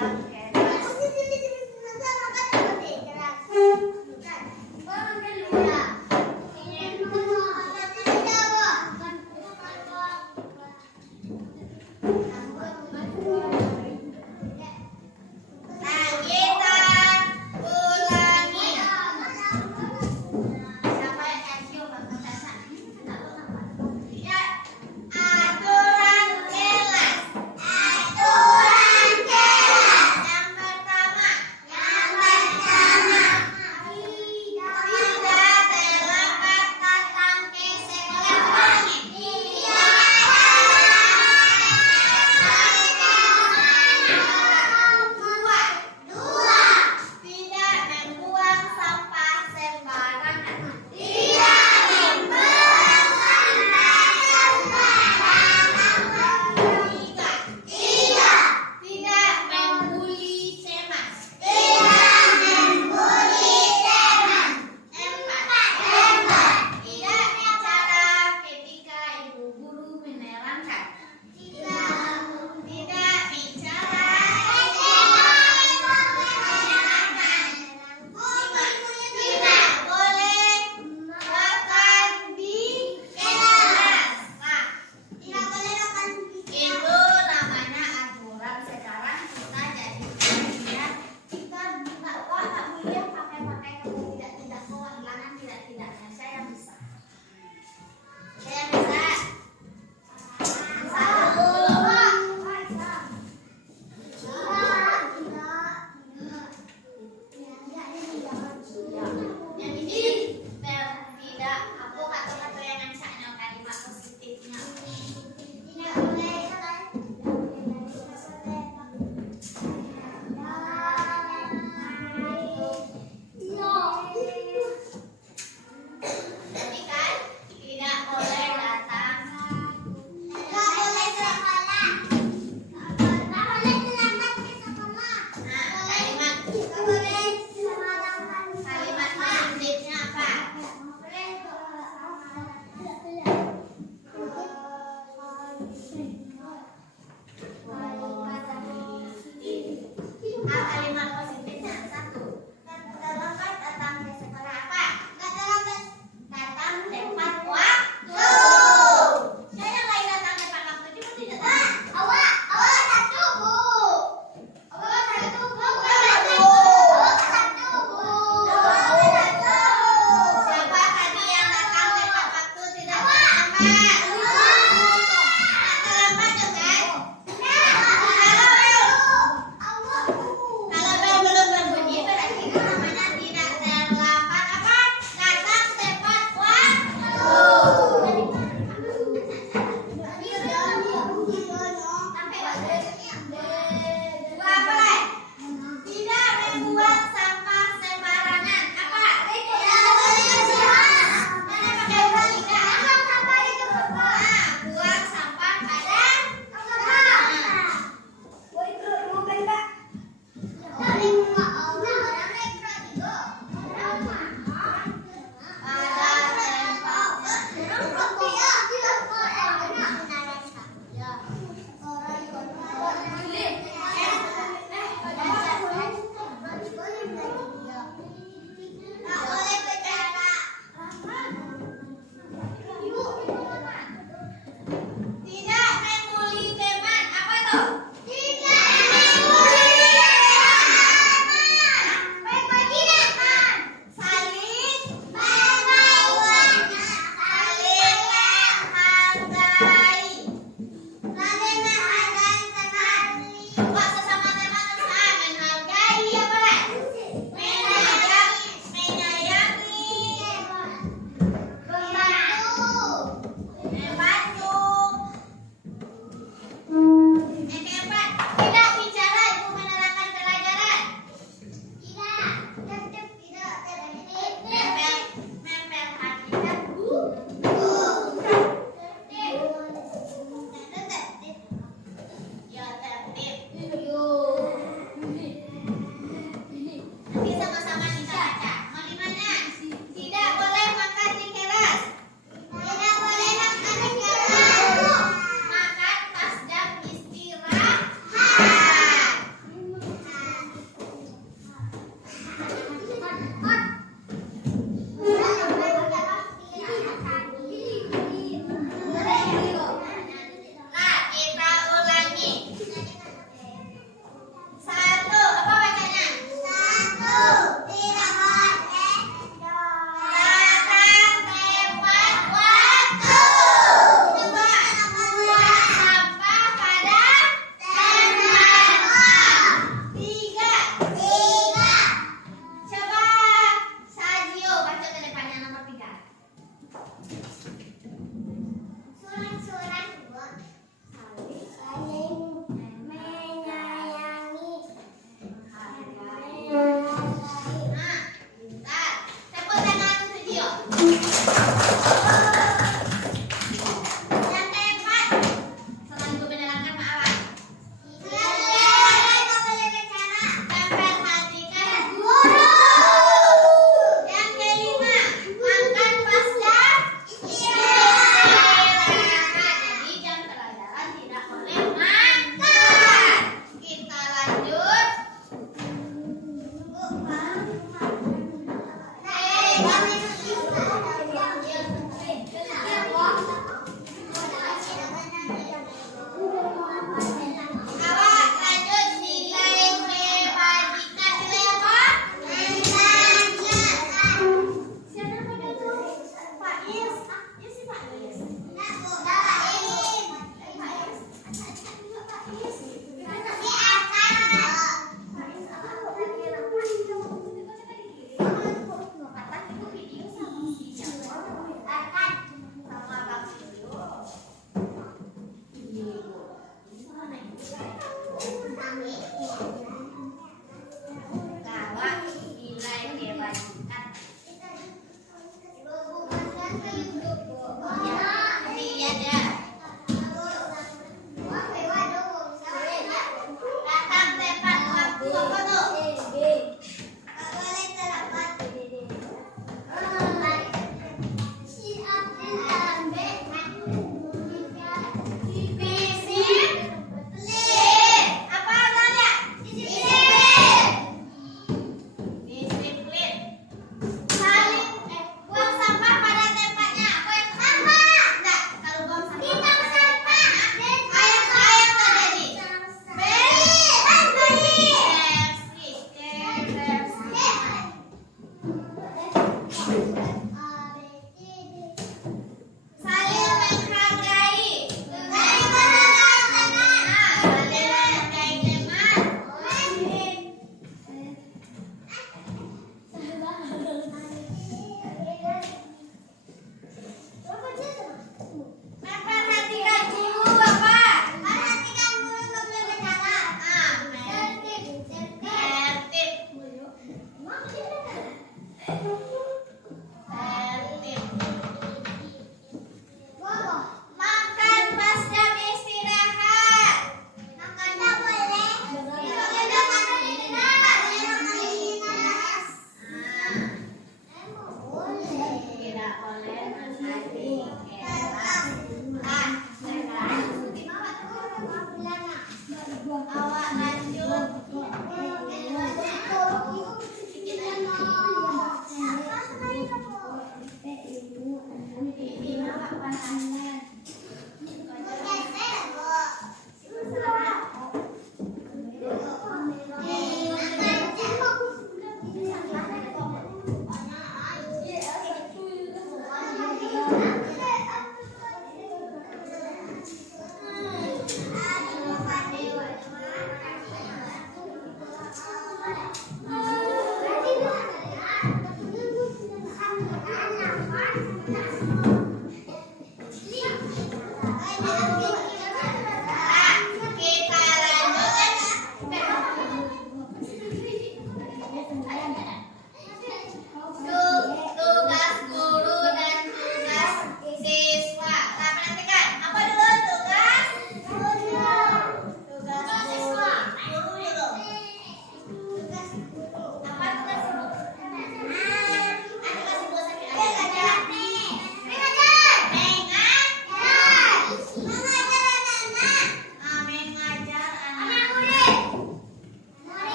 Nah,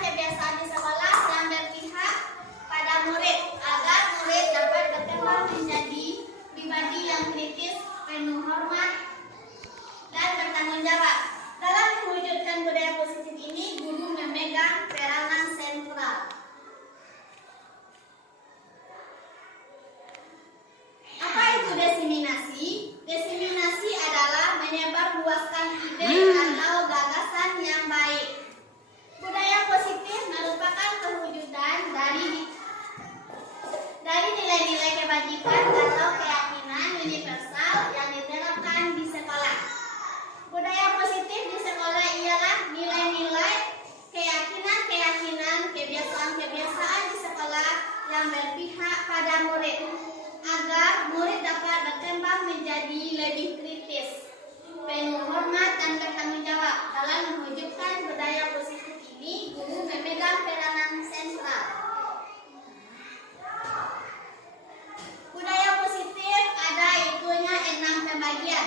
kebiasaan di sekolah yang berpihak pada murid agar murid dapat berkembang menjadi pribadi yang kritis, penuh hormat, dan bertanggung jawab. Dalam mewujudkan budaya positif ini, guru memegang peranan sentral. Apa itu diseminasi? Diseminasi adalah menyebarluaskan ide atau gagasan yang baik. Budaya positif merupakan kewujudan dari nilai-nilai kebajikan atau keyakinan universal yang diterapkan di sekolah. Budaya positif di sekolah ialah nilai-nilai, keyakinan-keyakinan, kebiasaan-kebiasaan di sekolah yang berpihak pada murid, agar murid dapat berkembang menjadi lebih kritis, penuh hormat, dan bertanggung jawab. Dalam mewujudkan budaya positif ini, guru memegang peranan sentral. Budaya positif ada itunya 6 pembagian.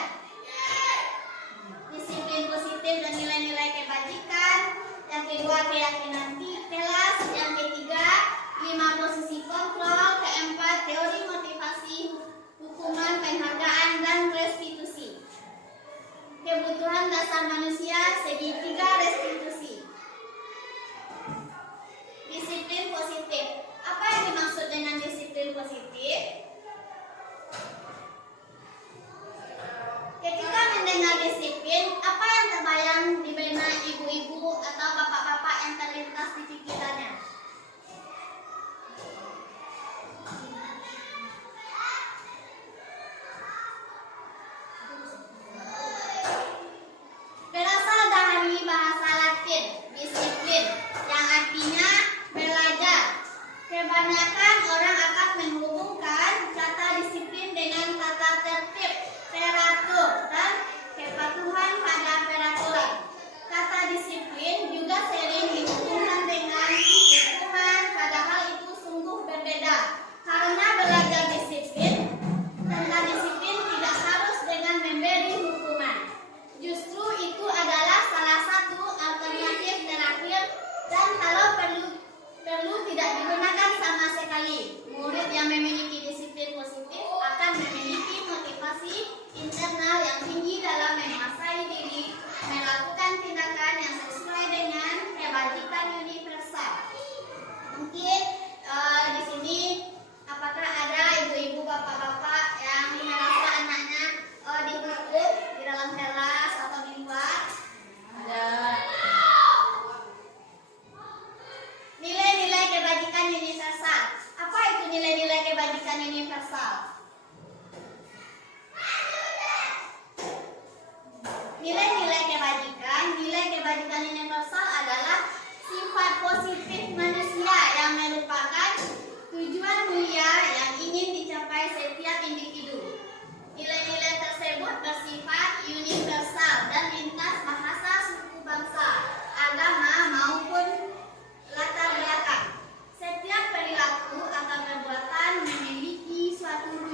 Disiplin positif dan nilai-nilai kebajikan. Yang kedua, keyakinan kelas. Yang ketiga, 5 posisi kontrol. Keempat, teori motivasi, hukuman, penghargaan, dan restitusi. Kebutuhan dasar manusia, segitiga restitusi. Disiplin positif. Apa yang dimaksud dengan disiplin positif? Ketika mendengar disiplin, apa yang terbayang di benak ibu-ibu atau bapak-bapak yang terlintas di pikirannya? Berasal dari bahasa Latin, disiplin, yang artinya belajar. Kebanyakan orang akan menghubungkan kata disiplin dengan tata tertib, teratur, dan kepatuhan pada peraturan. Kata disiplin juga sering dihubungkan dengan hukuman, padahal itu sungguh berbeda. Karena belajar disiplin, tentang disiplin tidak harus dengan memberi hukuman. Justru itu adalah salah satu alternatif terakhir, dan kalau perlu tidak digunakan sama sekali. Murid yang memiliki disiplin positif akan memiliki motivasi internal yang tinggi dalam menguasai diri, melakukan tindakan yang sesuai dengan kebajikan universal. Mungkin di sini apakah ada ibu-ibu, bapak-bapak yang merasa anaknya dihukum di dalam kelas atau di luar? Ada. Nilai-nilai kebajikan universal. Apa itu nilai-nilai kebajikan universal? Nilai-nilai kebajikan universal adalah sifat positif manusia yang merupakan tujuan mulia yang ingin dicapai setiap individu. Nilai-nilai tersebut bersifat universal dan lintas bahasa, suku bangsa, agama, maupun latar belakang. Setiap perilaku atau perbuatan memiliki suatu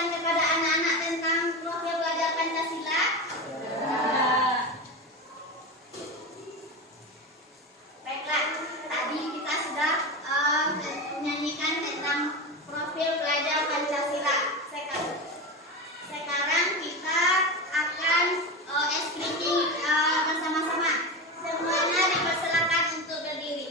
menjelaskan kepada anak-anak tentang profil pelajar Pancasila? Baiklah, tadi kita sudah menyanyikan tentang profil pelajar Pancasila. Sekarang kita akan screening bersama-sama. Semuanya dipersilakan untuk berdiri.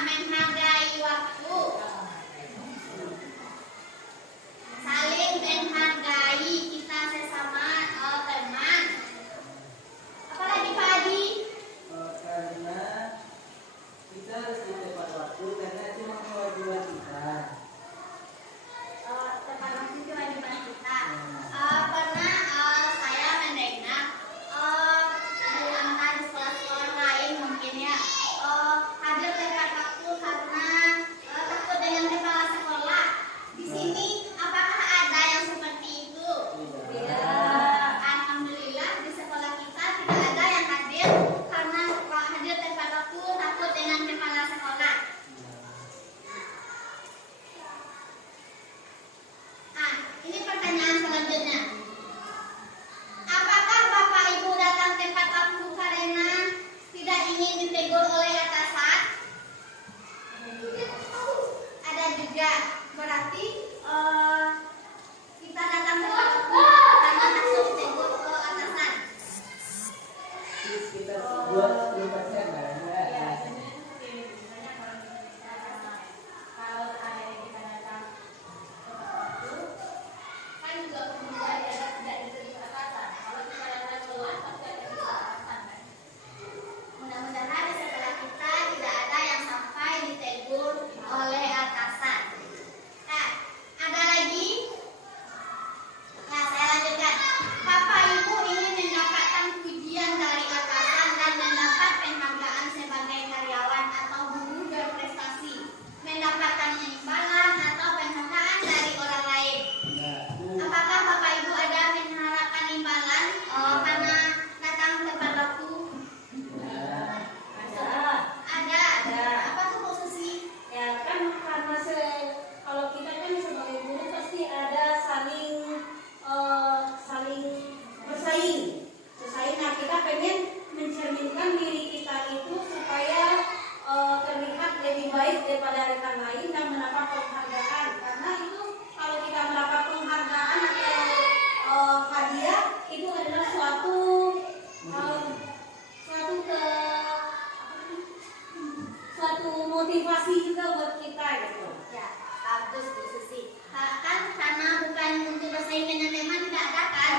Menghargai waktu. Saling menghargai kita sesama teman. Apalagi Pak Adi? Karena kita harus tepat waktu karena itu kewajiban kita. Tepat waktu itu kewajiban kita. Pernah saya mendengar entah di sekolah-sekolah lain mungkin ya hadir tepat waktu karena takut dengan kepala sekolah. Di sini apakah ada yang seperti itu? Tidak. Alhamdulillah di sekolah kita tidak ada yang hadir karena hadir tepat waktu takut dengan kepala sekolah. Ini pertanyaan selanjutnya. Apakah Bapak Ibu datang tepat waktu karena tidak ingin ditegur oleh atasan? Ada juga. Berarti kita datang tepat waktu karena takut ditegur oleh atasan. Kita buat 10% lah. Mudah-mudahan di sekolah kita tidak ada yang sampai ditegur oleh atasan. Ada lagi? Saya lanjutkan. Bapak Ibu ingin mendapatkan pujian dari atasan dan mendapat penghargaan sebagai karyawan atau guru berprestasi, mendapatkan imbalan atau penghargaan dari orang lain. Apakah Bapak Ibu ada mengharapkan imbalan karena datang tepat waktu? Ada. Apa tuh Bu Susi? Ya kan karena kalau kita kan sebagai guru pasti ada saling bersaing. Nah kita pengen mencerminkan diri kita itu supaya terlihat lebih baik daripada rekan lain dan mendapat penghargaan. Karena itu kalau kita mendapat penghargaan atau hadiah itu adalah suatu motivasi juga buat kita gitu. Ya, bagus Bu Susi. Kan karena bukan untuk bersaing dengan teman tidak ada kan?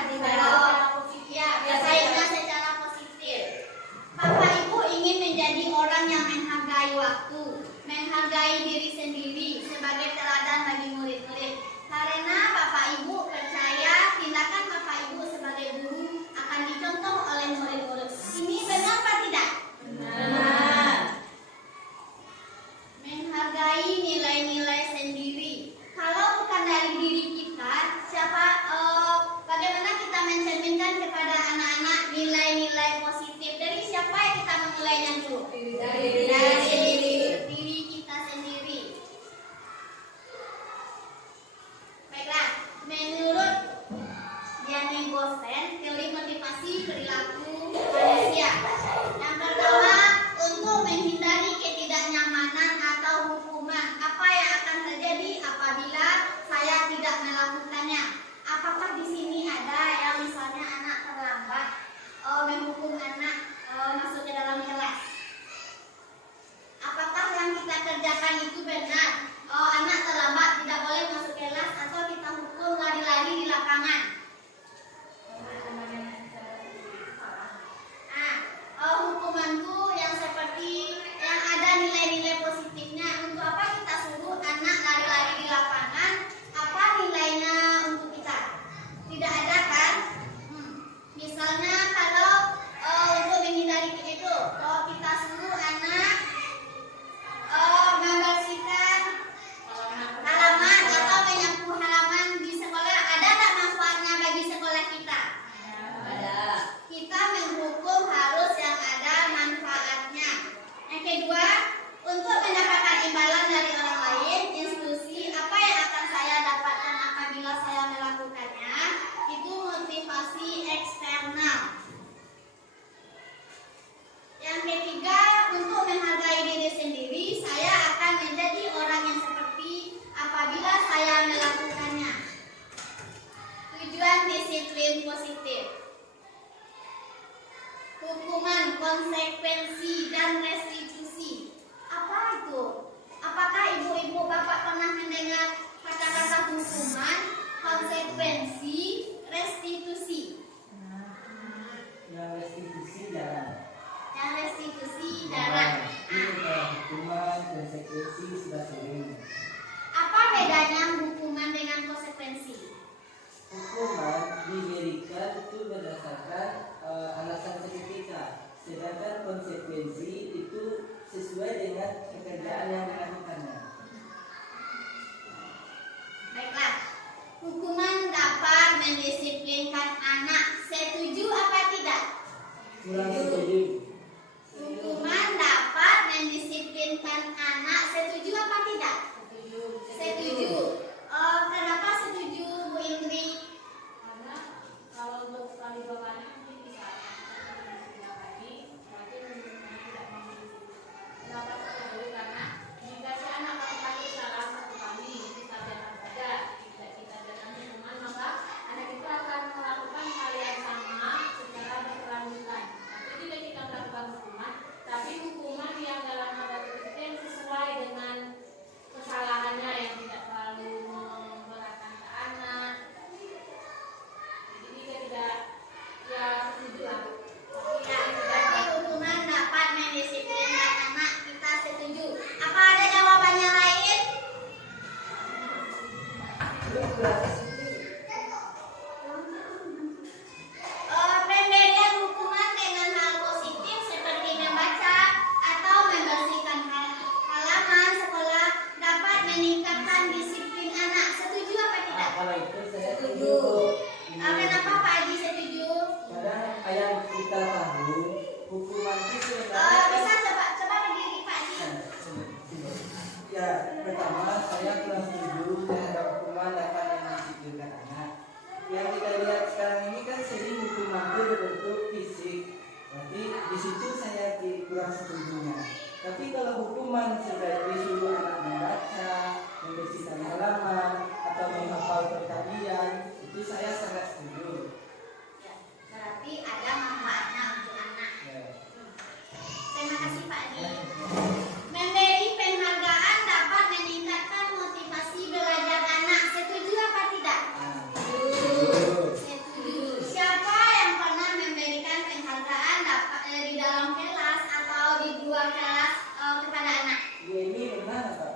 Ya, bersaingnya secara positif. Bapak Ibu ingin menjadi orang yang menghargai waktu, menghargai diri sendiri sebagai teladan bagi murid-murid. Karena Bapak Ibu percaya tindakan Bapak Ibu sebagai guru akan dicontoh oleh murid-murid. Ini benar apa tidak? Benar. Menghargai nilai-nilai sendiri. Kalau bukan dari diri kita, bagaimana kita mencerminkan kepada anak-anak nilai-nilai positif? Dari siapa yang kita memulainya dulu? Dari diri kita sendiri. Baiklah, menurut Gianni Bosen, teori motivasi perilaku manusia. Yang pertama, untuk menghindari ketidaknyamanan atau hukuman. Apa yang akan terjadi apabila saya tidak melakukannya? Apakah di sini ada yang misalnya anak terlambat, menghukum anak masuk ke dalam kelas? Apakah yang kita kerjakan itu benar? Anak terlambat tidak boleh masuk kelas atau kita hukum lari-lari di lapangan? Hukumanku yang seperti yang ada nilai-nilai positifnya. Untuk apa kita suruh anak lari-lari di lapangan? Apa nilainya untuk kita? Tidak ada kan? Misalnya kalau untuk menghindari itu, kalau kita institusi darat. Ini adalah hukuman konsekuensi sudah sering. Apa bedanya hukuman dengan konsekuensi? Hukuman diberikan itu berdasarkan alasan seketika, sedangkan konsekuensi itu sesuai dengan pekerjaan yang dilakukannya. Baiklah, hukuman dapat mendisiplinkan anak. Setuju apa tidak? Kurang setuju. Hukuman dapat mendisiplinkan anak. Setuju apa tidak? Setuju. Kenapa setuju, Bu Indri? Karena kalau untuk kali dua kali mungkin bisa tiga kali, berarti tidak memiliki. Kenapa setuju? Karena jika si anak melakukan kesalahan satu kali, kita jangan saja tidak kita jangan hukuman, maka anak itu akan melakukan hal yang sama secara berkelanjutan. Nanti jika kita melakukan hukuman, tapi hukuman yang dalam tanda kutip itu yang sesuai dengan kesalahannya, yang tidak terlalu memberatkan ke anak. Jadi kita tidak ya setuju lah. Ya, berarti hukuman dapat mendisiplinkan anak. Kita setuju. Apa ada jawabannya lain? Pemberian hukuman dengan hal positif seperti membaca atau membersihkan halaman sekolah dapat meningkatkan disiplin anak. Setuju apa tidak? Kalau itu saya setuju. Kenapa Pak Haji setuju? Karena yang kita tahu hukuman itu Bisa sebenarnya coba berdiri Pak Haji. ya, pertama saya kurang setuju terhadap hukuman dapat mendisiplinkan anak. Yang kita lihat sekarang ini kan sering hukuman itu berbentuk fisik. Berarti di situ saya kurang setujunya. Tapi kalau hukuman seperti disuruh anak membaca, membersihkan halaman, atau menghafal pertanian, itu saya sangat setuju. Ya, berarti ada manfaatnya untuk anak. Ya. Terima kasih Pak Haji. Memberi penghargaan dapat meningkatkan motivasi belajar anak. Setuju apa tidak? Nah, Setuju. Siapa yang pernah memberikan penghargaan di dalam kelas atau di luar kelas kepada anak? Bu Emi pernah apa?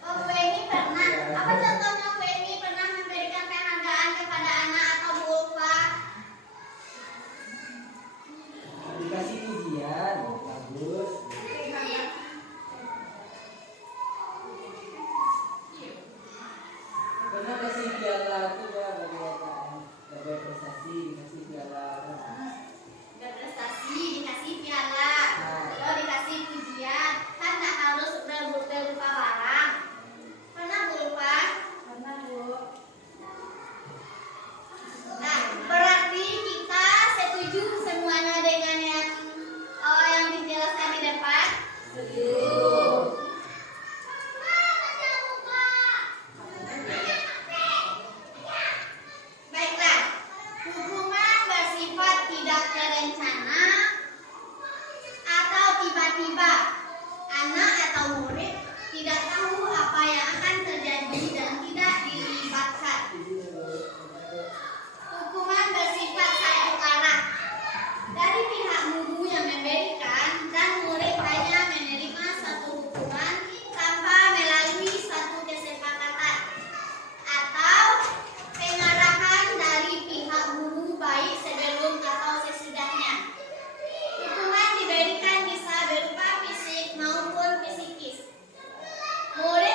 Oh, Bu Emi pernah. Apa contohnya Bu Emi pernah memberikan penghargaan kepada anak atau Bu Ulfa? Dikasih pujian, bagus. Pernah kasih piala itu ya bagi dapat prestasi, dikasih piala. Berprestasi dikasih piala, atau dikasih pujian. Kan nggak harus berupa barang. Pernah Bu Ulfa? Karena Bu, Nah, berarti kita setuju semuanya dengan yang dijelaskan di depan. Baiklah, hukuman bersifat tidak terencana atau tiba-tiba. Anak atau murid tidak tahu apa yang akan terjadi dan tidak dilibatkan. Hukuman bersifat satu arah dari pihak guru yang memberikan dan murid hanya menerima satu hukuman tanpa melalui satu kesepakatan atau pengarahan dari pihak guru baik sebelum atau sesudahnya. Hukuman diberikan bisa berupa fisik maupun psikis. Murid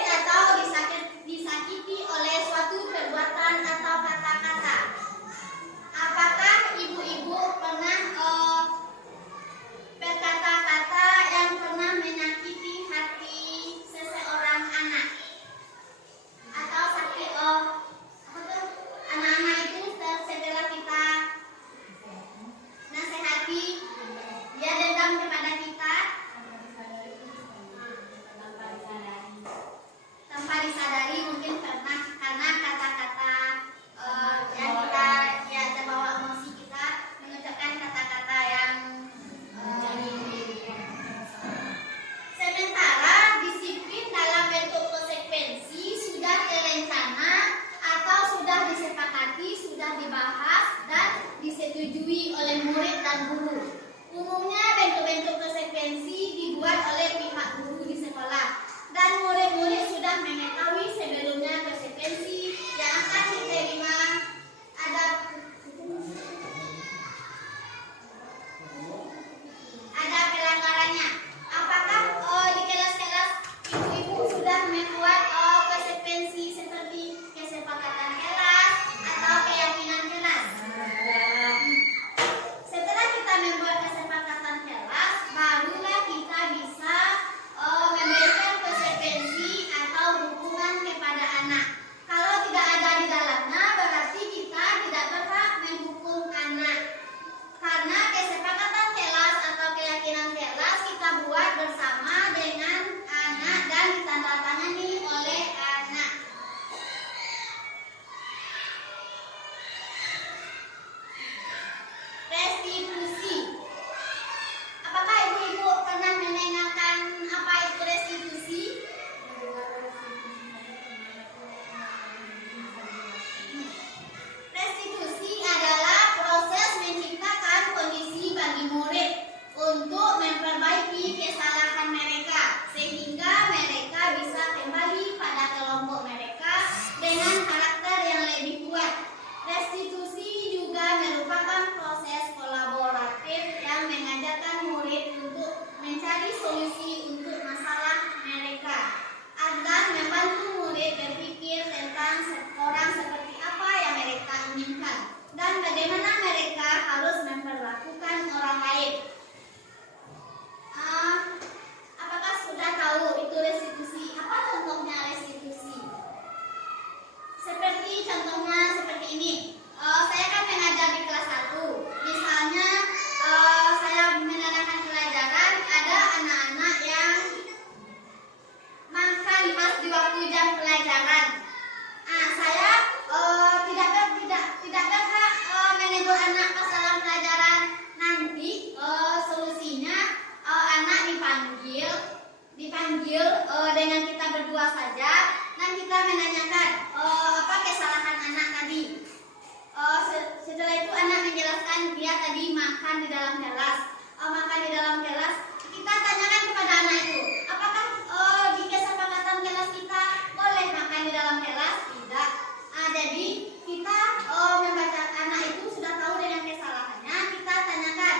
panggil dengan kita berdua saja dan kita menanyakan apa kesalahan anak tadi. Setelah itu anak menjelaskan dia tadi makan di dalam kelas. Makan di dalam kelas, kita tanyakan kepada anak itu, apakah di kesepakatan kelas kita boleh makan di dalam kelas? Tidak. Jadi kita membaca, anak itu sudah tahu dengan kesalahannya. Kita tanyakan,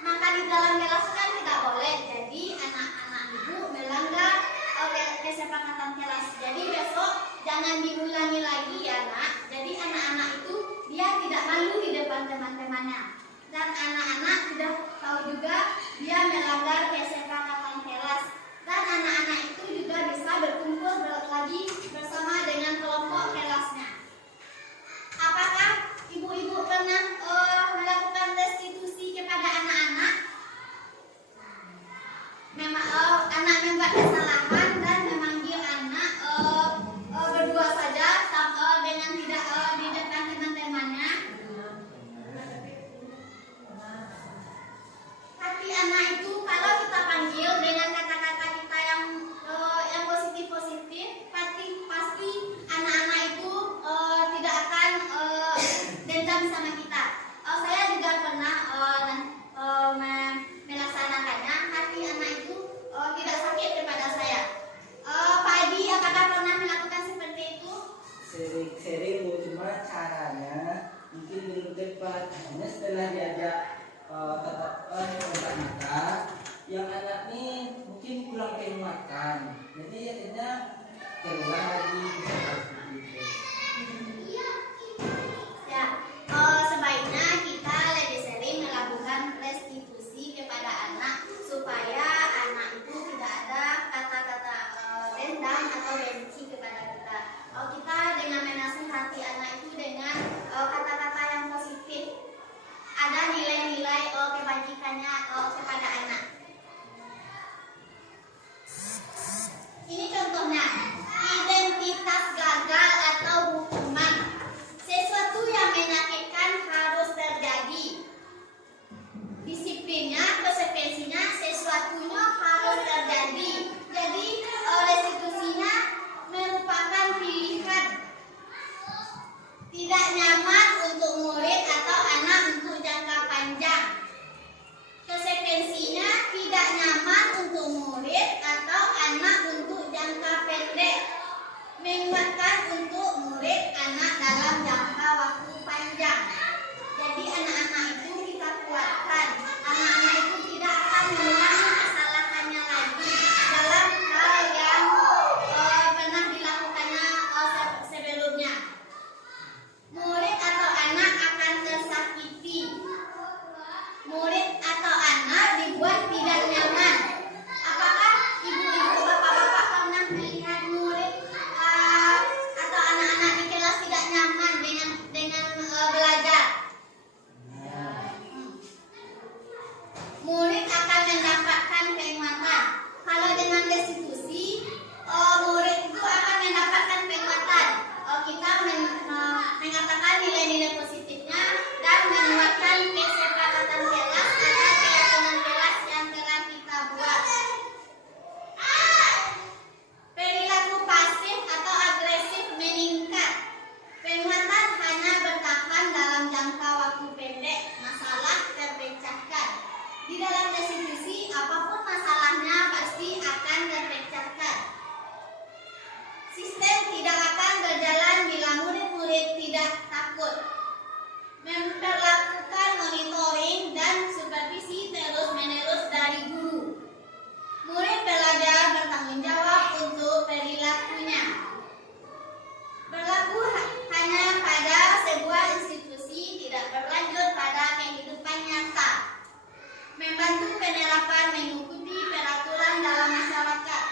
makan di dalam kelas kan tidak boleh. Jadi anak-anak ibu melanggar kesepakatan kelas. Jadi besok jangan diulangi lagi ya nak. Jadi anak-anak itu dia tidak malu di depan teman-temannya. Dan anak-anak sudah tahu juga dia melanggar kesepakatan kelas. Dan anak-anak itu juga bisa berkumpul lagi bersama dengan kelompok kelasnya. Apakah ibu-ibu pernah melakukan restitusi kepada anak-anak? Memang anak membuat kesalahan dan memanggil anak berdua saja dengan tidak di depan teman-temannya. Hati anak itu kalau kita panggil dengan kata-kata kita yang positif-positif, pasti anak-anak itu tidak akan dendam sama kita. Saya juga pernah melaksanakannya. Hati anak itu tidak sakit kepada saya. Pak Adi, apakah pernah melakukan seperti itu? Sering-sering Bu, cuma caranya mungkin belum tepat. Hanya setelah diajak tetapkan kontak mata, yang anak ini mungkin kurang pengen makan, jadi akhirnya keluar lagi seperti itu. Ya, sebaiknya kita lebih sering melakukan restitusi kepada anak supaya anak itu tidak ada kata-kata dendam atau benci kepada kita. Kita dengan menasihati anak itu dengan kata-kata yang positif, ada nilai-nilai kebajikannya kepada anak. Ini contohnya, identitas gagal atau hukuman. Sesuatu yang menyakitkan harus terjadi. Disiplinnya, konsekuensinya, sesuatunya harus terjadi. Jadi restitusinya merupakan pilihan. Tidak nyaman untuk murid atau anak untuk jangka panjang. Konsekuensinya tidak nyaman untuk murid atau anak untuk jangka pendek. Menguatkan untuk murid anak dalam jangka waktu panjang. Jadi anak-anak itu kita kuatkan. Anak-anak itu tidak akan mengulangi kesalahannya lagi dalam hal yang pernah dilakukannya sebelumnya. Murid atau anak akan tersakiti. Murid atau anak dibuat tidak nyaman. Apakah ibu-ibu, bapak-bapak pernah melihat murid atau anak-anak di kelas tidak nyaman dengan belajar? Murid akan mendapatkan penguatan. Kalau dengan restitusi, murid itu akan mendapatkan penguatan. Kita mengatakan nilai-nilai positifnya dan menguatkan kesepakatan kelas atau keyakinan kelas yang telah kita buat. Perilaku pasif atau agresif meningkat. Penguatan hanya bertahan dalam jangka waktu pendek. Masalah terpecahkan. Di dalam restitusi, apapun masalahnya pasti akan terpecahkan. Sistem tidak akan berjalan bila murid-murid tidak takut. Memperlakukan monitoring dan supervisi terus-menerus dari guru. Murid belajar bertanggung jawab untuk perilakunya. Berlaku hanya pada sebuah institusi, tidak berlanjut pada kehidupan nyata. Membantu penerapan mengikuti peraturan dalam masyarakat.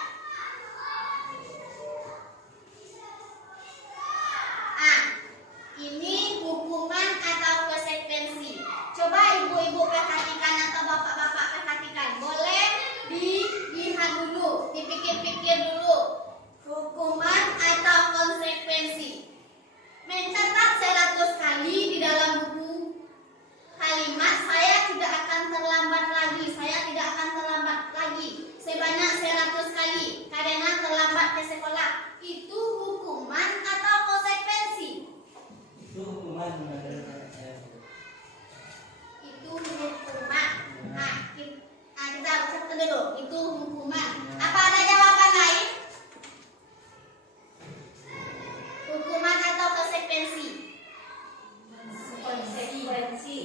Ini hukuman atau konsekuensi. Coba ibu-ibu perhatikan atau bapak-bapak perhatikan. Boleh dilihat dulu, dipikir-pikir dulu. Hukuman atau konsekuensi. Mencatat 100 kali di dalam buku kalimat, saya tidak akan terlambat lagi, saya tidak akan terlambat. satu dulu. Itu hukuman. Apa ada jawaban lain? Hukuman atau konsekuensi? Konsekuensi.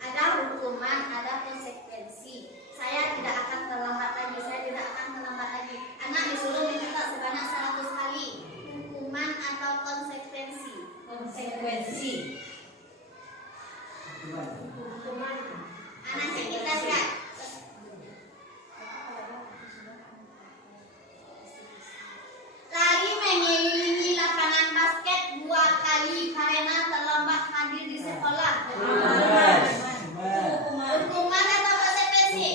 Ada hukuman, ada konsekuensi. Saya tidak akan terlambat lagi. Saya tidak akan terlambat lagi. Anak disuruh mencatat sebanyak 100 kali. Hukuman atau konsekuensi? Konsekuensi. Hukuman. Anak kita lihat. Lari mengelilingi lapangan basket 2 kali karena terlambat hadir di sekolah. Hukuman atau konsekuensi?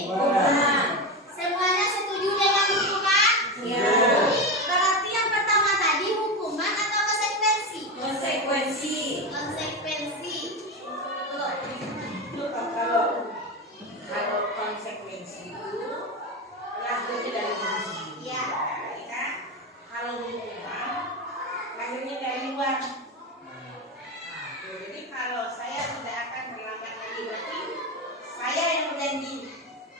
Semuanya setuju dengan hukuman? Berarti yang pertama tadi hukuman atau konsekuensi? Konsekuensi. Konsekuensi. Tuh. Itu kalau konsekuensi itu lahirnya dari diri sendiri. Ya. Ya. Kalau hukuman lahirnya dari luar. Nah, jadi kalau saya tidak akan terlambat lagi, berarti saya yang berjanji,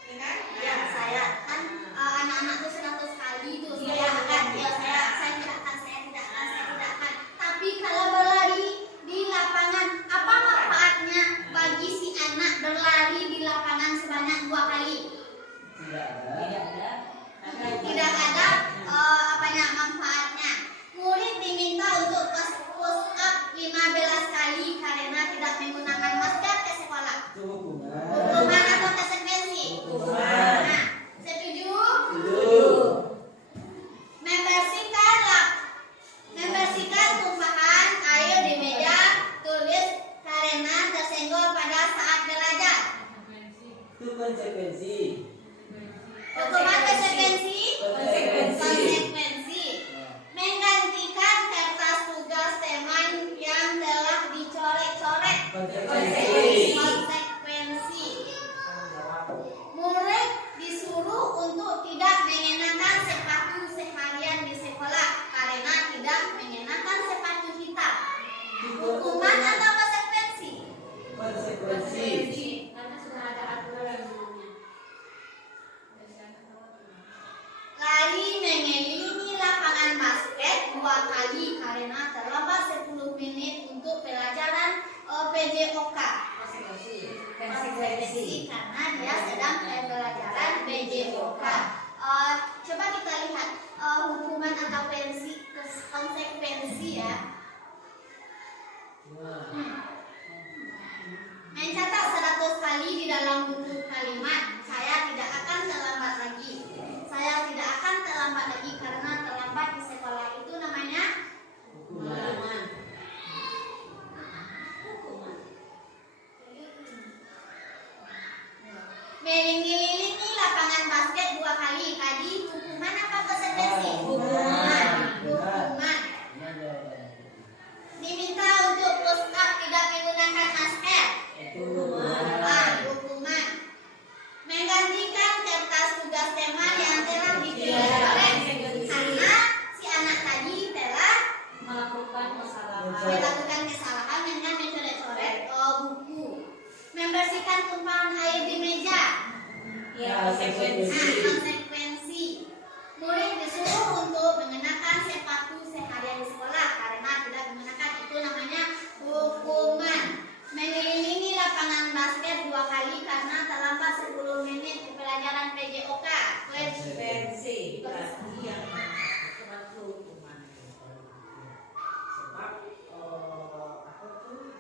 ya kan? Ya, saya kan anak-anak tuh 100 kali tuh Iya, saya akan betul. ya saya tidak akan saya tidak akan. Tapi kalau berlari di lapangan apa manfaatnya bagi si anak berlari di lapangan sebanyak 2 kali? Tidak ada. Tidak ada apanya manfaatnya. Murid diminta untuk push up 15 kali karena tidak menggunakan masker ke sekolah. Itu hukuman. Hukuman atau konsekuensi? Hukuman. Nah, setuju? Setuju. Membersihkan tumpahan air di meja tulis karena tersenggol pada saat belajar. Itu konsekuensi. Hukuman konsekuensi? Konsekuensi. Konsekuensi. Menggantikan kertas tugas teman yang telah dicoret-coret. Konsekuensi. Konsekuensi. Murid disuruh untuk tidak mengenakan sepatu seharian di sekolah karena tidak mengenakan sepatu hitam. Hukuman atau konsekuensi? Konsekuensi. Karena sudah ada aturan namanya. Lari mengelilingi lapangan basket 2 kali karena terlambat 10 menit untuk pelajaran PJOK. Konsekuensi karena dia sedang pelajaran PJOK. Coba kita lihat hukuman atau konsekuensi ya. Mencatat 100 kali di dalam buku kalimat. Saya tidak akan terlambat lagi. Saya tidak akan terlambat lagi karena terlambat di sekolah itu namanya Hukuman. mengelilingi lapangan basket 2 kali. Tadi hukuman apa konsekuensi? Hukuman. Hukuman. Ini jawabannya. Diminta untuk push up tidak menggunakan masker. Itu hukuman. Hukuman. Menggantikan kertas tugas teman yang telah dicoret karena si anak tadi telah Melakukan kesalahan. melakukan kesalahan dengan mencoret-coret buku. Membersihkan tumpahan air di meja. Ya, konsekuensi. Konsekuensi. Murid disuruh untuk mengenakan sepatu seharian di sekolah karena tidak menggunakan, itu namanya hukuman. Mengelilingi lapangan basket 2 kali karena terlambat 10 menit di pelajaran PJOK. Konsekuensi berarti yang hukuman itu hukuman. Sebab apa tuh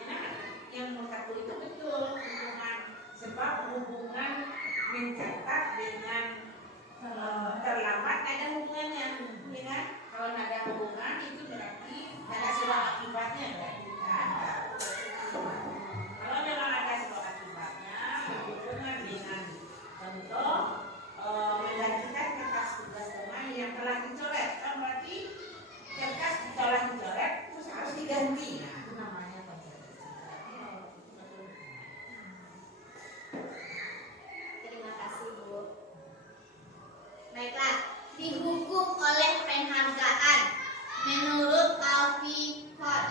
ya, yang satu itu betul hukuman. Sebab hubungan mencatat dengan terlambat ada hubungannya, ya kan? Kalau ada hubungan itu berarti ada sebab akibatnya, berarti kan? Kalau memang ada sebab akibatnya berhubungan dengan contoh menggantikan kertas tugas teman yang telah dicoret, kan berarti kertas telah dicoret terus harus diganti. Nah, itu namanya konsekuensi. Terima kasih, Bu. Baiklah, dihukum oleh penghargaan menurut Alfie Kohn.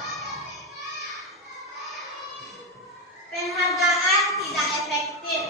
Penghargaan tidak efektif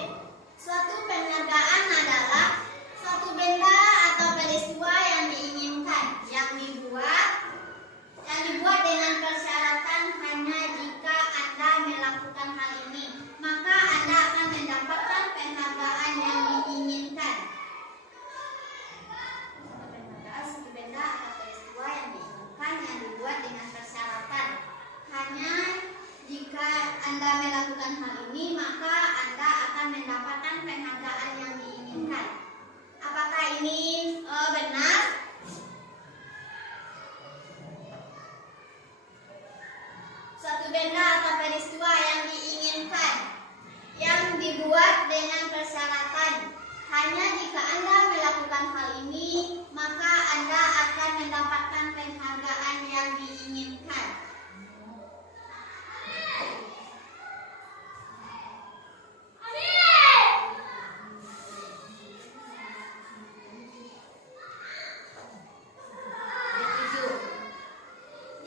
Hanya jika Anda melakukan hal ini, maka Anda akan mendapatkan penghargaan yang diinginkan.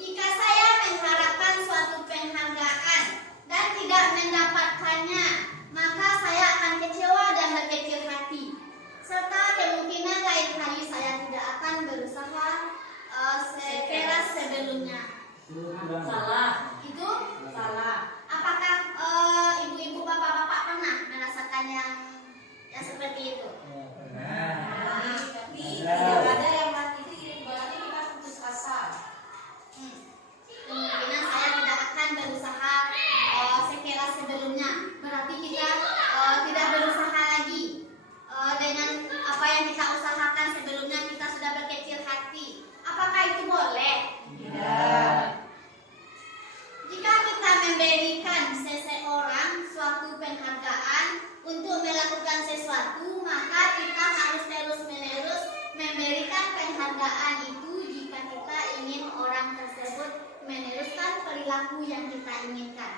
Jika saya mengharapkan suatu penghargaan dan tidak mendapatkannya, maka saya akan kecewa dan berkecil hati. Serta kemungkinan lain kali saya tidak akan berusaha sekeras sebelumnya. Salah. Itu Salah. apakah ibu-ibu bapak-bapak pernah merasakan yang seperti itu? Ya, pernah. Tapi tidak ada yang mati itu ibaratnya kita putus asa. Kemungkinan saya tidak akan berusaha sekeras sebelumnya. Berarti kita tidak berusaha lagi. Dengan apa yang kita usahakan sebelumnya kita sudah berkecil hati. Apakah itu boleh? Tidak. Jika kita memberikan seseorang suatu penghargaan untuk melakukan sesuatu, maka kita harus terus-menerus memberikan penghargaan itu jika kita ingin orang tersebut meneruskan perilaku yang kita inginkan.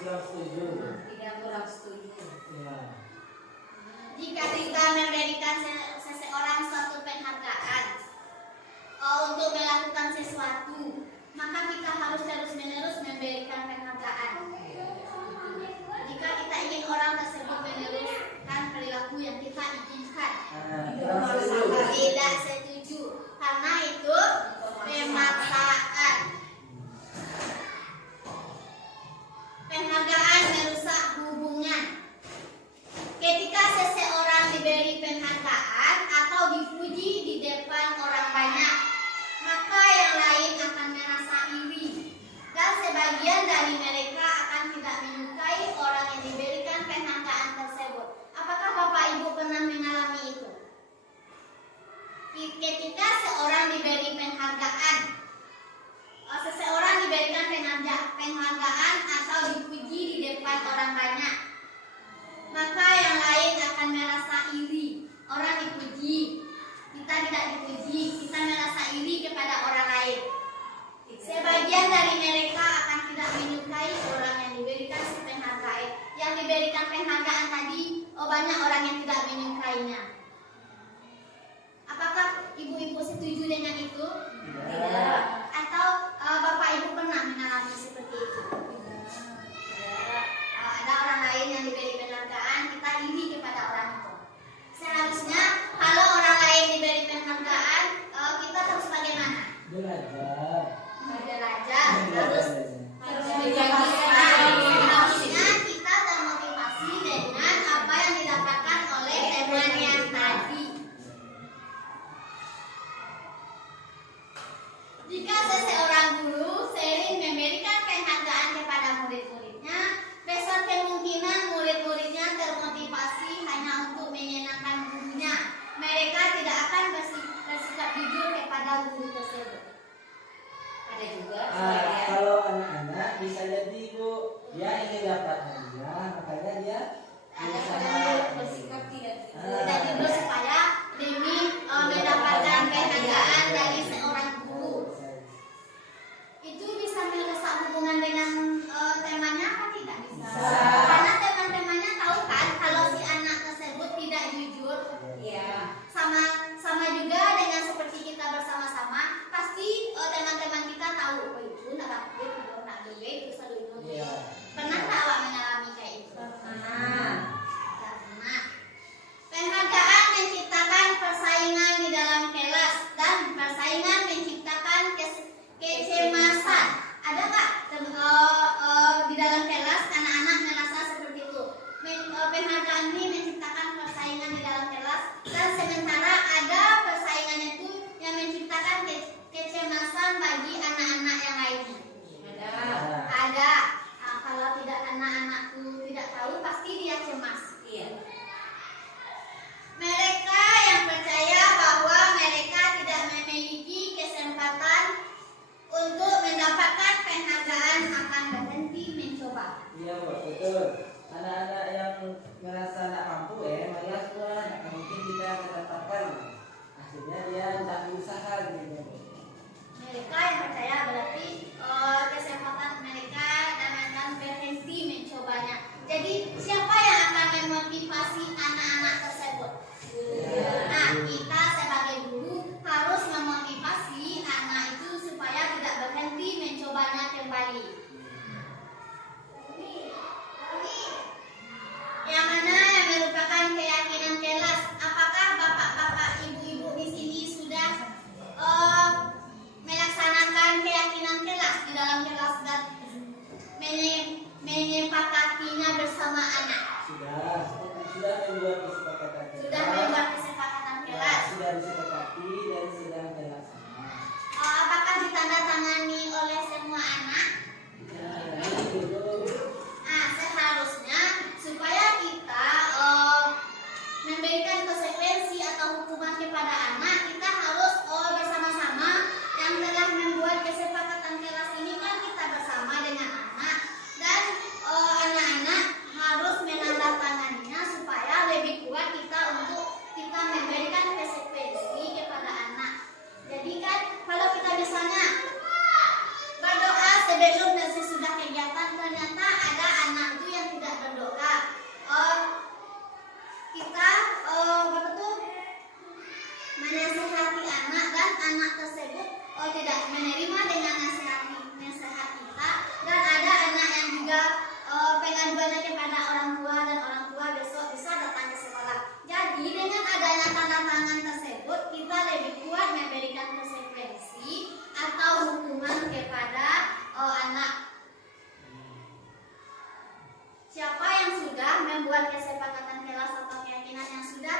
Yang setuju. Tidak kurang setuju. Ya. Jika kita memberikan seseorang suatu penghargaan untuk melakukan sesuatu, maka kita harus terus-menerus memberikan penghargaan. Jika kita ingin orang tersebut meneruskan perilaku yang kita inginkan. Yang setuju. Tidak setuju, karena itu pemaksaan. Penghargaan merusak hubungan. Ketika seseorang diberi penghargaan atau dipuji di depan orang banyak, maka yang lain akan merasa iri, dan sebagian dari mereka akan tidak menyukai orang yang diberikan penghargaan tersebut. Apakah Bapak Ibu pernah mengalami itu? Ketika seorang diberi penghargaan, seseorang diberikan penghargaan atau dipuji di depan orang banyak, maka yang lain akan merasa iri. Orang dipuji, kita tidak dipuji, kita merasa iri kepada orang lain. Sebagian dari mereka akan tidak menyukai orang yang diberikan penghargaan. Yang diberikan penghargaan tadi, banyak orang yang tidak menyukainya. Apakah ibu-ibu setuju dengan itu? Tidak. Atau Bapak Ibu pernah mengalami seperti itu? Ada orang lain yang diberi penghargaan, kita iri kepada orang itu. Seharusnya kalau orang lain diberi penghargaan, kita harus bagaimana? Belajar. Belajar, harus harusnya kita termotivasi dengan apa yang didapatkan oleh teman yang tadi. Jika seseorang guru sering memberikan penghargaan kepada murid-muridnya, besar kemungkinan murid-muridnya termotivasi hanya untuk menyenangkan gurunya. Mereka tidak akan bersikap jujur kepada guru tersebut. Ada juga Kalau anak-anak bisa jadi Bu, dia ingin dapat hadiah, makanya dia berusaha. bersikap tidak Kita tidur supaya demi mendapatkan penghargaan dari seorang guru. Itu bisa merusak hubungan dengan temannya apa tidak bisa? Karena teman-temannya tahu kan kalau si anak tersebut tidak jujur. Iya. Sama juga dengan seperti kita bersama-sama, pasti teman-teman kita tahu itu nak bagus, nak duit, itu selalu itu. Iya. Pernah tak awak mengalami kayak itu? Pernah. Karena penghargaan menciptakan persaingan di dalam kelas dan persaingan menciptakan kecemasan. Ada nggak di dalam kelas anak-anak merasa seperti itu? Penghargaan ini menciptakan persaingan di dalam kelas dan sementara ada persaingan itu yang menciptakan kecemasan bagi anak-anak yang lainnya. Ada. Kalau tidak anak-anakku tidak tahu pasti dia cemas. Iya. Mereka yang percaya bahwa mereka tidak memiliki kesempatan untuk mendapatkan penghargaan akan berhenti mencoba. Iya Bu, betul. Anak-anak yang merasa tak mampu malas pula nak kamu membuat kesepakatan Sudah membuat kesepakatan kelas. sudah disepakati dan sedang terlaksana. Apakah ditandatangani oleh semua anak? Seharusnya supaya kita memberikan konsekuensi atau hukuman kepada anak, kita harus bersama-sama yang telah membuat kesepakatan kelas ini kan kita bersama dengan anak dan anak-anak harus menandatanganinya supaya lebih kuat kita untuk kita memberikan konsekuensi kepada anak. Jadi kan kalau kita misalnya berdoa sebelum dan sesudah kegiatan ternyata ada anak itu yang tidak berdoa, kita betul menasihati anak dan anak tersebut tidak menerima dengan nasihat kita dan ada anak yang juga pengaduannya kepada orang tua dan orang tua besok bisa datang ke sekolah. Jadi dengan adanya tanda tangan tersebut kita lebih kuat memberikan konsekuensi atau hukuman kepada anak. Siapa yang sudah membuat kesepakatan kelas atau keyakinan yang sudah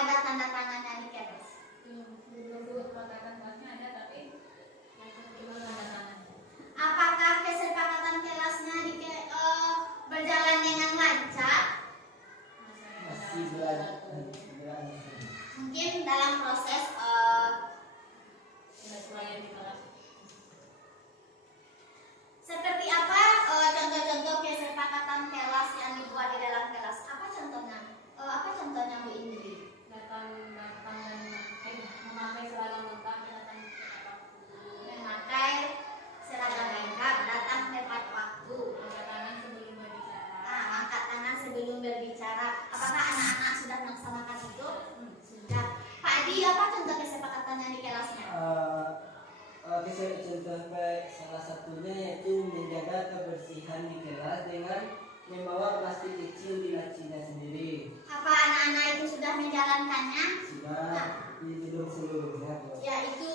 ada tanda tangannya di kelas? Apakah kesepakatan kelasnya berjalan dengan lancar? Masih belajar. Mungkin dalam proses seperti apa contoh-contoh kesepakatan kelas yang dibuat di dalam kelas? Apa contohnya? Apa contohnya Bu Indri? Memakai seragam lengkap, datang tepat waktu, angkat tangan sebelum berbicara. Apakah anak-anak sudah melaksanakan itu? Sudah. Pak Adi, apa contoh kesepakatannya di kelasnya? Contoh salah satunya yaitu menjaga kebersihan di kelas dengan membawa plastik kecil di lacinya sendiri. Apa anak-anak itu sudah menjalankannya? Sudah belum seluruhnya. Ya, itu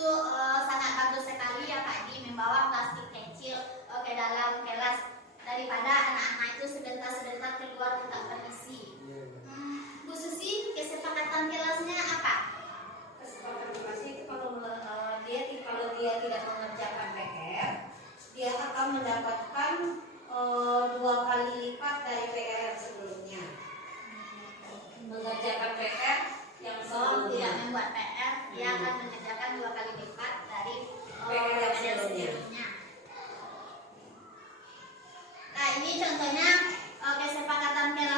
sangat bagus sekali ya Pak Adi membawa plastik kecil ke dalam kelas daripada anak-anak itu sebentar-sebentar keluar tidak permisi. Bu Susi, kesepakatan kelasnya apa? Kesepakatan kelas itu kalau dia tidak mengerjakan PR, dia akan mendapatkan 2 kali lipat dari PR yang sebelumnya. Mengerjakan PR yang Tidak sebelumnya. membuat PR, dia akan mengerjakan 2 kali lipat dari PR yang sebelumnya. Nah, ini contohnya kesepakatan kelas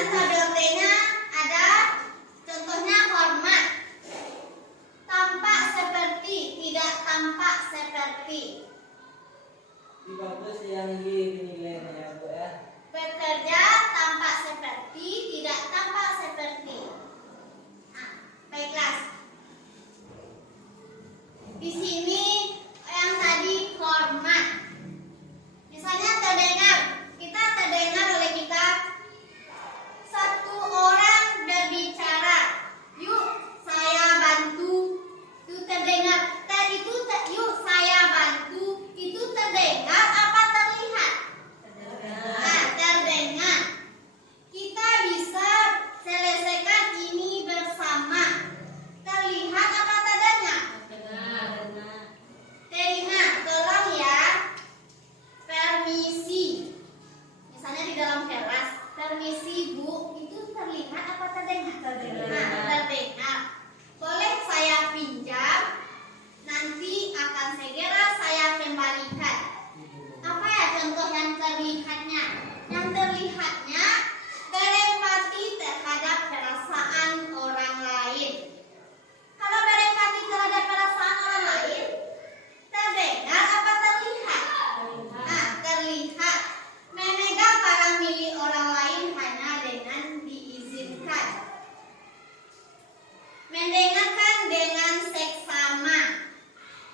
Yang tabel T-nya ada contohnya hormat. Tampak seperti, tidak tampak seperti. Bagus yang ini penilaiannya ya Bu ya. Bekerja tampak seperti, tidak tampak seperti. Nah, baiklah. Di sini yang tadi hormat. Misalnya kita terdengar oleh kita satu orang berbicara. Yuk, saya bantu. Itu terdengar. Yuk, saya bantu. Itu terdengar apa terlihat? Nah, terdengar. Kita bisa selesaikan ini bersama. Terlihat apa terdengar? Terlihat. Tolong ya. Permisi. Misalnya di dalam kelas, permisi Bu, itu terlihat apa terdengar? Nah, terdengar. Boleh saya pinjam? Nanti akan segera saya kembalikan. Apa ya contoh yang terlihatnya? Yang terlihatnya berempati terhadap perasaan orang lain. Kalau berempati terhadap perasaan orang lain, terdengar apa terlihat? Nah, terlihat. Memegang barang milik orang lain hanya dengan diizinkan. Mendengarkan dengan seksama.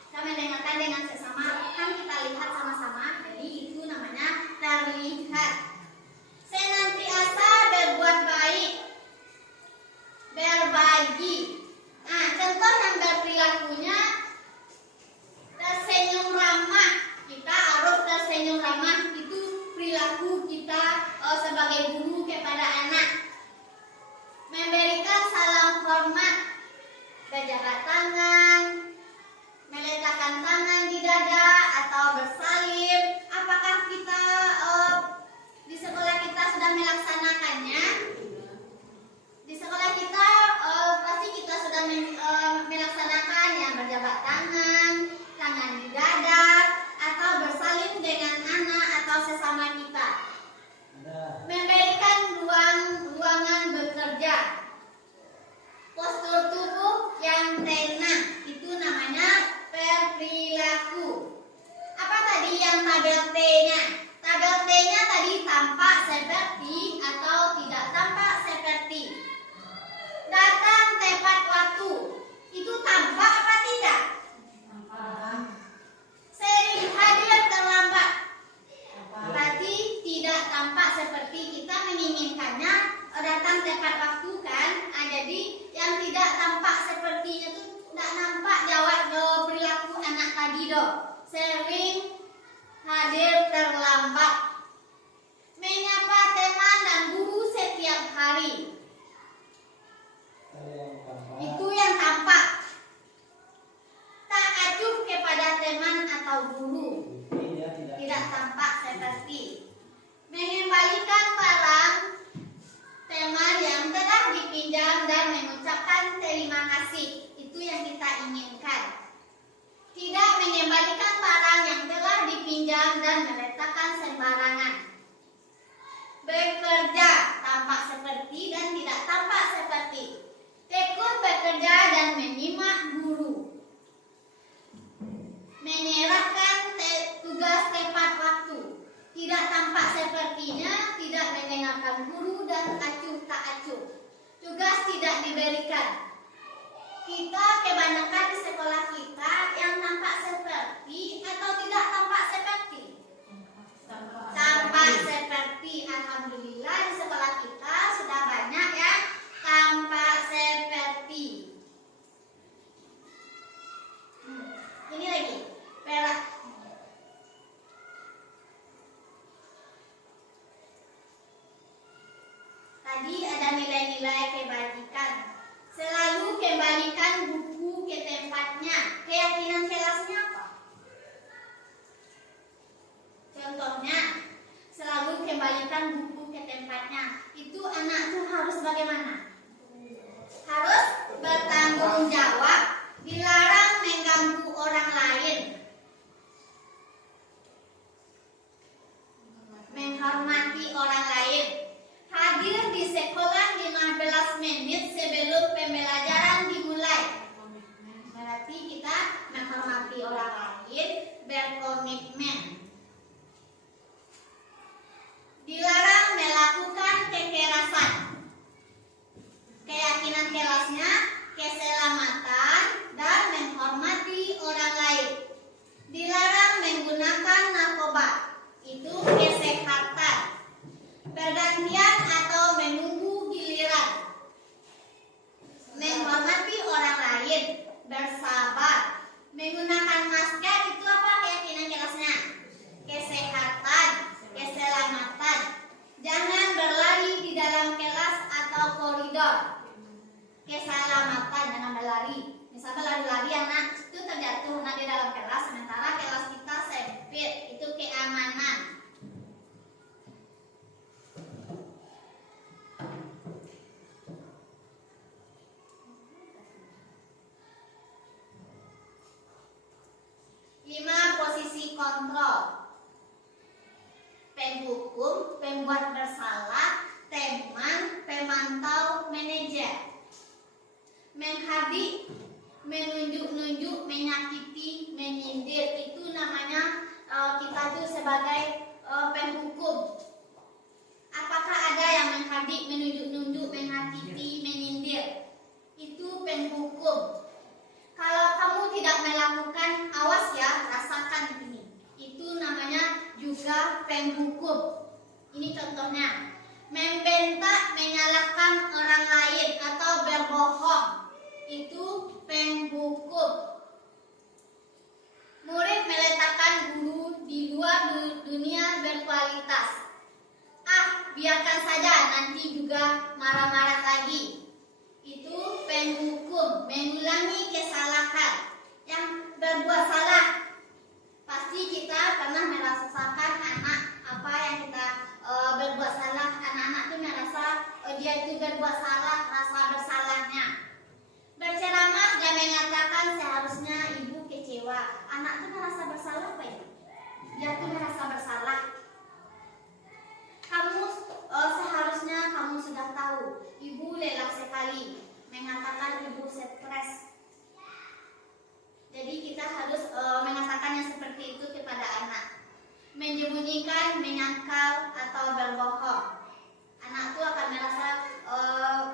Kita mendengarkan dengan seksama, kan kita lihat sama-sama, jadi itu namanya terlihat. Senantiasa berbuat baik, berbagi. Nah, contoh yang berperilakunya tersenyum ramah. Kita harus tersenyum ramah, itu perilaku kita sebagai guru kepada anak. Memberikan salam hormat, berjabat tangan, meletakkan tangan di dada atau bersalin. Apakah kita di sekolah kita sudah melaksanakannya? Di sekolah kita pasti kita sudah melaksanakan yang berjabat tangan, tangan di dada, atau bersalin dengan anak atau sesama kita. Memberikan ruangan bekerja. Postur tubuh yang tenang, itu namanya perilaku. Apa tadi yang tabel T-nya? Tabel T-nya tadi tampak seperti atau tidak tampak seperti. Datang tepat waktu, itu tampak apa tidak? Sering hadir terlambat, berarti tidak tampak seperti. Kita menginginkannya datang tepat waktu kan? Jadi yang tidak tampak sepertinya itu tidak nampak jawab perilaku anak tadi dong. Sering hadir terlambat, menyapa teman dan guru setiap hari, itu yang tampak. Tak acuh kepada teman atau guru, tidak tampak seperti. Mengembalikan barang teman yang telah dipinjam dan mengucapkan terima kasih, itu yang kita inginkan. Tidak mengembalikan barang yang telah dipinjam dan meletakkan sembarangan. Bekerja tampak seperti dan tidak tampak seperti. Tekun bekerja dan menyimak guru. Menyerahkan tugas tepat waktu, tidak tampak sepertinya, tidak mendengarkan guru dan acuh tak acuh. Tugas tidak diberikan. Kita kebanyakan di sekolah kita yang tampak seperti atau tidak tampak seperti? Tampak seperti. Alhamdulillah di sekolah kita sudah banyak yang tampak seperti. Ini lagi. Tadi ada nilai-nilai kebajikan. Selalu kembalikan buku ke tempatnya. Keyakinan komitmen. Dilarang melakukan kekerasan. Keyakinan kelasnya keselamatan dan menghormati orang lain. Dilarang menggunakan narkoba. Itu kesehatan. Pergantian atau menunggu giliran. Menghormati orang lain. Bersabar. Menggunakan masker itu apa keyakinan kelasnya? Kesehatan, keselamatan. Jangan berlari di dalam kelas atau koridor. Keselamatan, jangan berlari. Misalnya lari-lari anak itu terjatuh anak di dalam kelas, sementara kelas kita sempit, itu keamanan. Lima posisi kontrol. Penghukum, pembuat bersalah, teman, pemantau, manajer. Menghadik, menunjuk-nunjuk, menyakiti, menyindir, itu namanya kita itu sebagai penghukum. Apakah ada yang menghadik, menunjuk-nunjuk, menyakiti, menyindir? Itu penghukum. Kalau kamu tidak melakukan, awas ya, rasakan ini. Itu namanya juga penghukum. Ini contohnya. Membentak, menyalahkan orang lain atau berbohong. Itu penghukum. Murid meletakkan guru di luar dunia berkualitas. Biarkan saja, nanti juga marah-marah lagi. Itu penghukum, mengulangi kesalahan. Yang berbuat salah, pasti kita pernah merasakan anak apa yang kita berbuat salah. Anak-anak itu merasa dia itu berbuat salah, rasa bersalahnya. Berceramah dan mengatakan seharusnya ibu kecewa. Anak itu merasa bersalah apa ya? Dia itu merasa bersalah. Kamu seharusnya kamu sudah tahu, ibu lelah sekali, mengatakan ibu stres. Jadi kita harus mengatakan yang seperti itu kepada anak. Menyembunyikan, menyangkal atau berbohong. Anak itu akan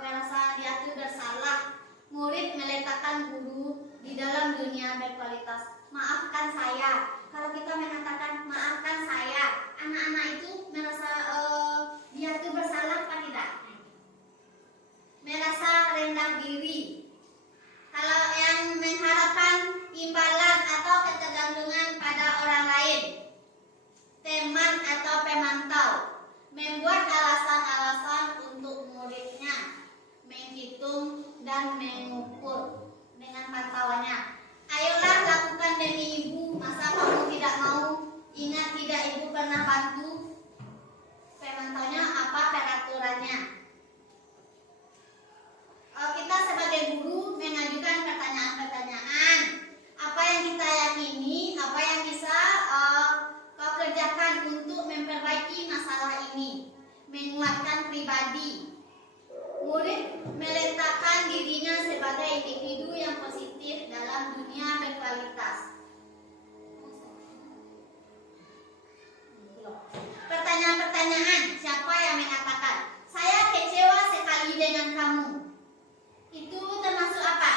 merasa dia itu bersalah. Murid meletakkan guru di dalam dunia berkualitas. Maafkan saya. Kalau kita mengatakan maafkan saya, anak-anak itu merasa dia itu bersalah apa tidak? Merasa rendah diri. Kalau yang mengharapkan imbalan atau ketergantungan pada orang lain, teman atau pemantau, membuat alasan-alasan untuk muridnya, menghitung dan mengukur dengan pantauannya. Ayolah lakukan demi ibu, masa kamu tidak mau? Ingat tidak ibu pernah bantu? Pemantaunya apa peraturannya? Kita sebagai guru mengajukan pertanyaan-pertanyaan. Apa yang kita yakini, apa yang bisa kau kerjakan untuk memperbaiki masalah ini, menguatkan pribadi. Murid meletakkan dirinya sebagai individu yang positif dalam dunia berkualitas. Pertanyaan-pertanyaan, siapa yang mengatakan saya kecewa sekali dengan kamu? Itu termasuk apa?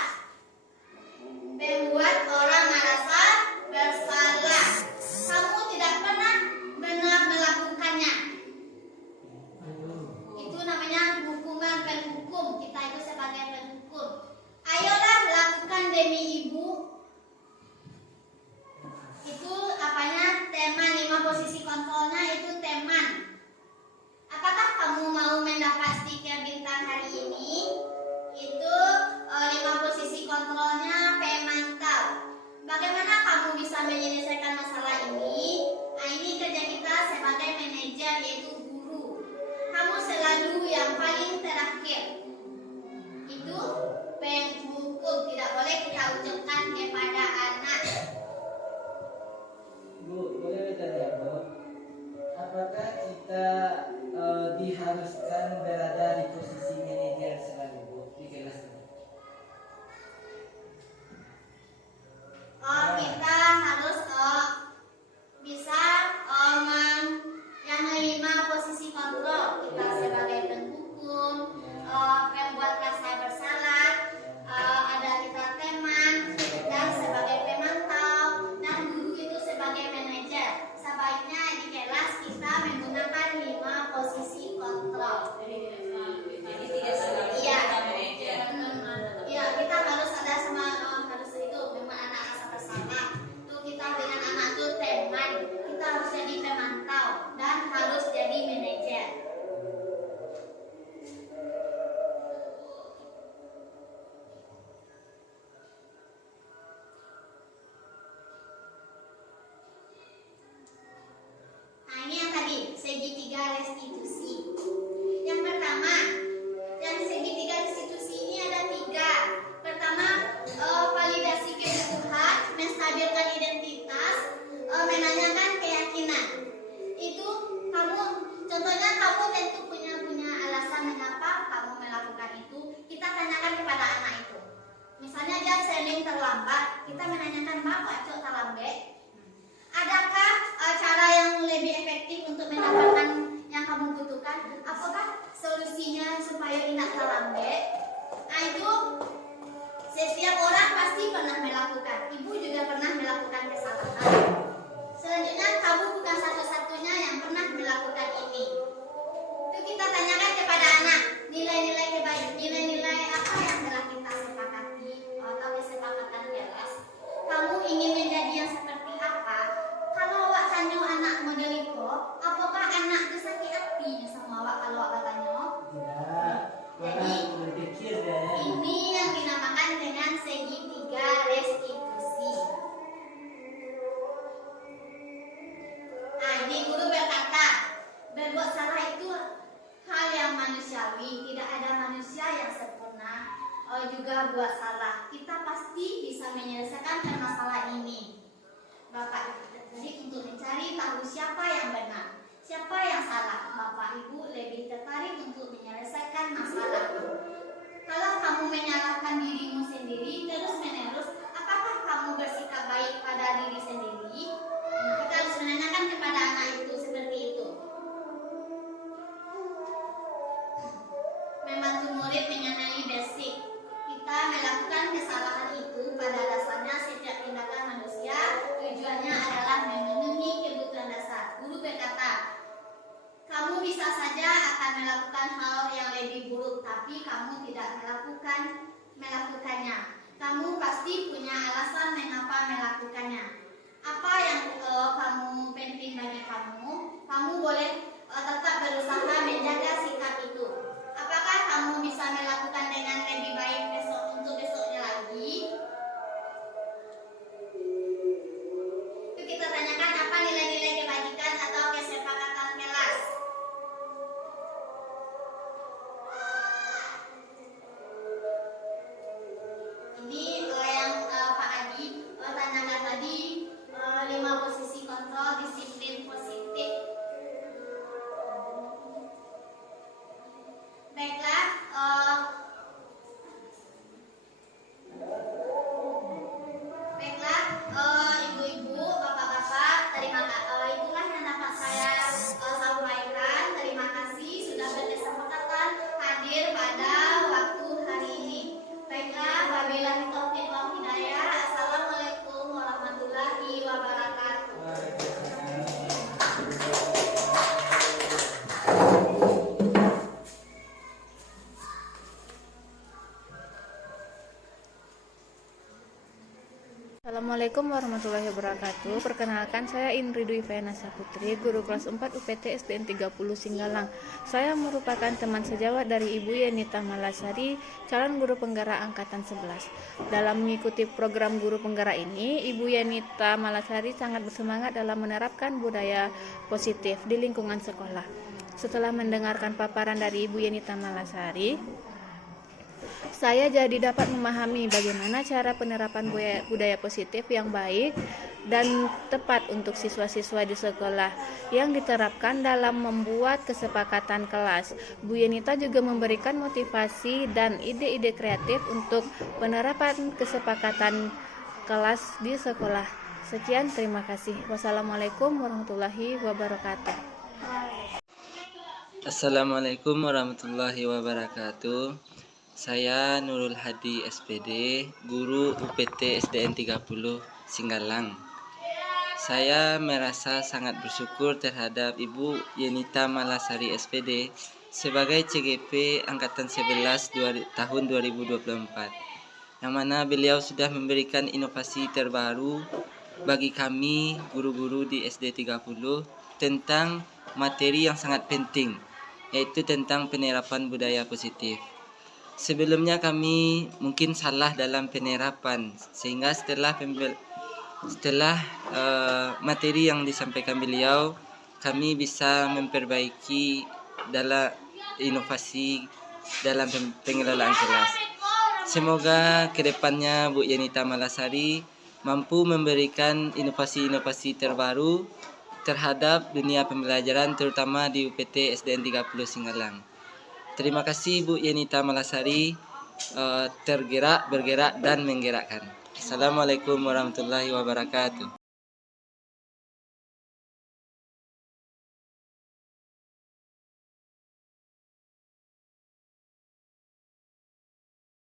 Membuat orang merasa bersalah. Kamu tidak pernah benar melakukannya. Itu namanya hukuman penghukum. Kita itu sebagai penghukum. Ayolah lakukan demi ibu. Itu apanya? Teman, 5 posisi kontrolnya itu teman. Apakah kamu mau mendapat stiker bintang hari ini? Itu 5 posisi kontrolnya pemantau. Bagaimana kamu bisa menyelesaikan masalah ini? Nah, ini kerja kita sebagai manajer, yaitu guru. Kamu selalu yang paling terakhir. Itu penghukum, tidak boleh kita ucapkan kepada anak. Bu, boleh bertanya, Bu? Apakah kita diharuskan berada di posisi manajer selalu, Bu, di kelas ini? Kita harus restitusi. Yang pertama, yang segitiga restitusi ini ada 3. Pertama, validasi kebutuhan, menstabilkan identitas, menanyakan keyakinan. Itu kamu, contohnya kamu tentu punya alasan mengapa kamu melakukan itu. Kita tanyakan kepada anak itu. Misalnya dia sering terlambat, kita menanyakan, "Bapak cok terlambat? Adakah cara yang lebih efektif untuk mendapatkan yang kamu butuhkan? Apakah solusinya supaya tidak terlambat?" Nah, itu setiap orang pasti pernah melakukan. Ibu juga pernah melakukan kesalahan. Selanjutnya, kamu bukan satu-satunya yang pernah melakukan ini. Itu kita tanyakan kepada anak, nilai-nilai apa yang telah kita sepakati atau kesepakatan kelas. Kamu ingin menjadi yang seperti apa? Kalau awak tanya anak model itu, apakah anak itu sakit hati sama awak kalau awak tanya? Tidak. Jadi, Berpikir ya. ini yang dinamakan dengan segitiga restitusi. Nah, ini guru berkata, berbuat salah itu hal yang manusiawi. Tidak ada manusia yang sempurna juga buat salah. Kita pasti bisa menyelesaikan permasalahan ini. Bapak Ibu tertarik untuk mencari tahu siapa yang benar, siapa yang salah. Bapak Ibu lebih tertarik untuk menyelesaikan masalah. Kalau kamu menyalahkan dirimu sendiri terus-menerus, apakah kamu bersikap baik pada diri sendiri? Kita harus menanyakan kepada anak itu seperti itu. Membantu murid mengenali basic. Kita melakukan kesalahan itu pada dasarnya setiap tindakan manusia tujuannya adalah memenuhi kebutuhan dasar. Guru berkata, kamu bisa saja akan melakukan hal yang lebih buruk, tapi kamu tidak melakukannya. Kamu pasti punya alasan mengapa melakukannya. Apa yang kamu penting bagi kamu, kamu boleh tetap berusaha menjaga sikap itu. Apakah kamu bisa melakukan dengan lebih baik untuk besoknya lagi? Itu kita tanyakan apa nilai-nilai kebajikan atau kesepakatan kelas. Ini yang Pak Adi tanyakan tadi, 5 posisi kontrol disiplin positif. Baiklah, ibu-ibu, bapak-bapak, terima kasih. Itulah yang dapat saya sampaikan. Terima kasih sudah berkesempatan hadir pada waktu hari ini. Baiklah, wabillahi taufiq wal hidayah. Assalamualaikum warahmatullahi wabarakatuh. Assalamualaikum warahmatullahi wabarakatuh. Perkenalkan, saya Indri Dwi Fayanasa Putri, guru kelas 4 UPT SDN 30 Singgalang. Saya merupakan teman sejawat dari Ibu Yenita Malasari, calon guru penggerak angkatan 11. Dalam mengikuti program guru penggerak ini, Ibu Yenita Malasari sangat bersemangat dalam menerapkan budaya positif di lingkungan sekolah. Setelah mendengarkan paparan dari Ibu Yenita Malasari, saya jadi dapat memahami bagaimana cara penerapan budaya positif yang baik dan tepat untuk siswa-siswa di sekolah yang diterapkan dalam membuat kesepakatan kelas. Bu Yenita juga memberikan motivasi dan ide-ide kreatif untuk penerapan kesepakatan kelas di sekolah. Sekian, terima kasih. Wassalamualaikum warahmatullahi wabarakatuh. Assalamualaikum warahmatullahi wabarakatuh. Saya Nurul Hadi SPD, guru UPT SDN 30 Singgalang. Saya merasa sangat bersyukur terhadap Ibu Yenita Malasari SPD sebagai CGP Angkatan 11 tahun 2024, yang mana beliau sudah memberikan inovasi terbaru bagi kami guru-guru di SD 30 tentang materi yang sangat penting, yaitu tentang penerapan budaya positif. Sebelumnya kami mungkin salah dalam penerapan, sehingga setelah materi yang disampaikan beliau, kami bisa memperbaiki dalam inovasi dalam pengelolaan kelas. Semoga kedepannya Bu Yenita Malasari mampu memberikan inovasi-inovasi terbaru terhadap dunia pembelajaran terutama di UPT SDN 30 Singgalang. Terima kasih Bu Yenita Malasari, tergerak, bergerak, dan menggerakkan. Assalamualaikum warahmatullahi wabarakatuh.